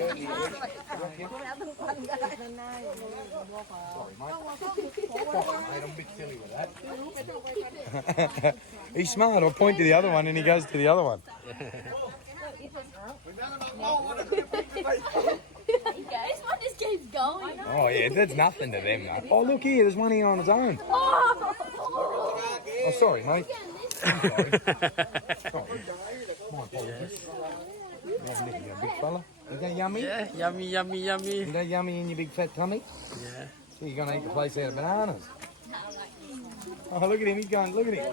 I'm a bit silly with that. He's smart. I'll point to the other one and he goes to the other one. This one just keeps going. Oh, yeah, that's nothing to them, though. Oh, look here, there's one here on its own. Oh, sorry, mate. I'm sorry. My apologies. You big fella. Is that yummy? Yeah, yummy, yummy, yummy. Is that yummy in your big fat tummy? Yeah. So you're going to eat the place out of bananas. Oh, look at him, he's going, look at him.